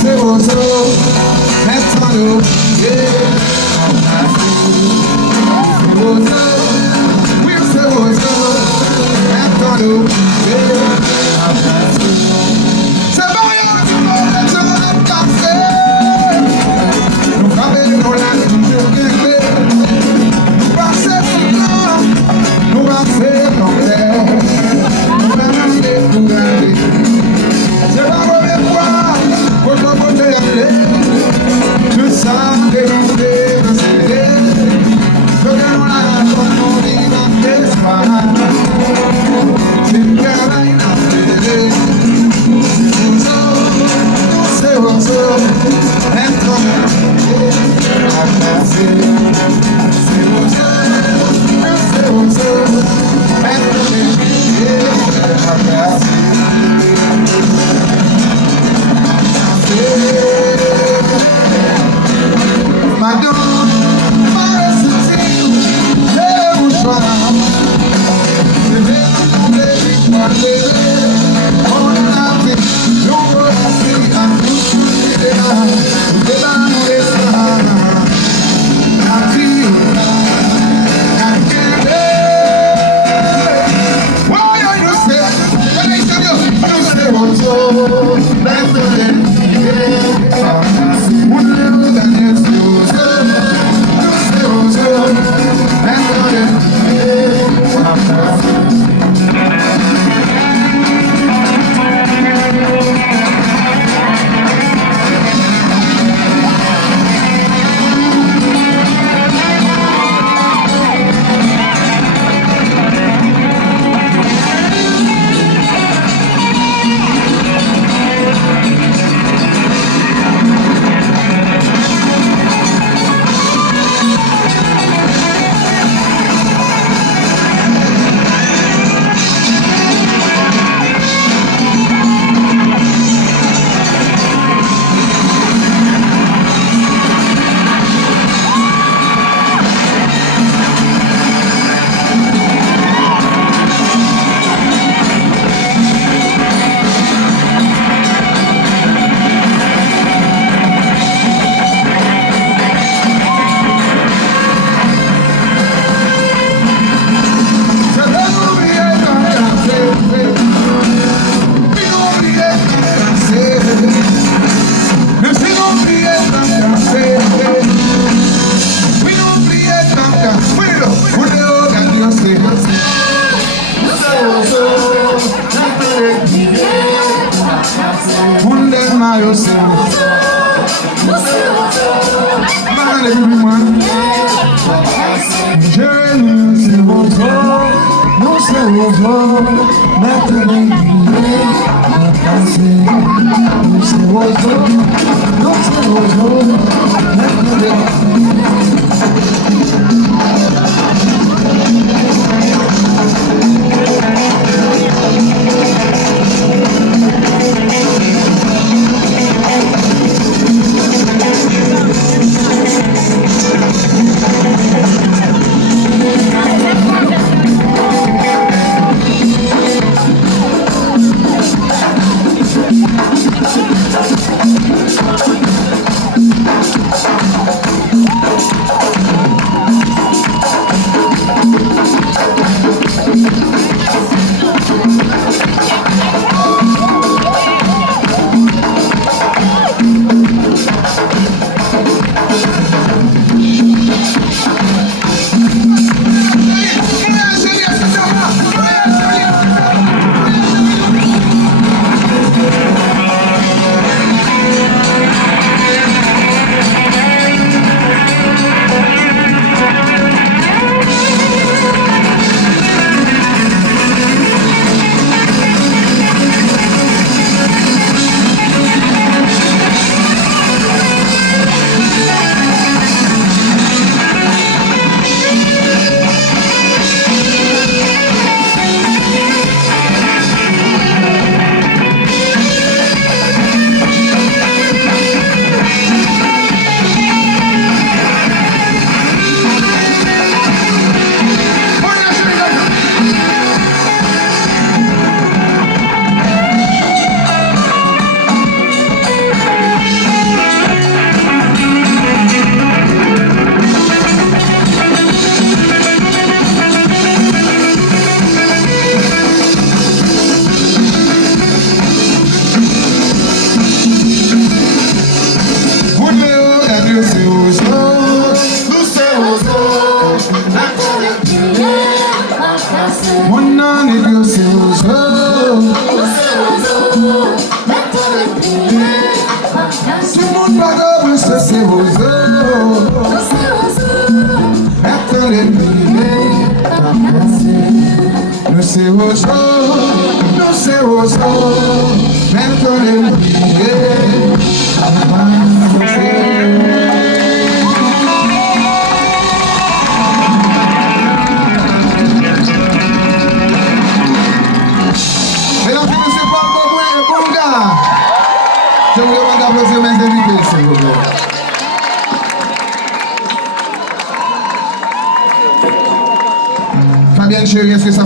Você usou, metano, você usou, metano, você vai no café, no cabelo lá no meu bebê, no passeio no café não é, no banane com grande. C'est pas mauvais quoi, pour te porter à clé. Je sens dérouler dans ses pieds. Je viens là comme on dit dans tes soirs. C'est une caravane à fédérer. C'est oiseau, un comme à passer. C'est oiseau, un comme à passer. Madonna, c'est aux autres, nous c'est aux autres. Mon âme c'est aux autres. Tout le monde parle, c'est aux autres. Maintenant les piliers, nous c'est aux autres, nous c'est aux autres. Maintenant les piliers. Mesdames et messieurs, Paul Boboué et Bonga. Je vous demande d'applaudir mes invités, s'il vous plaît. Fabienne chérie, est-ce que ça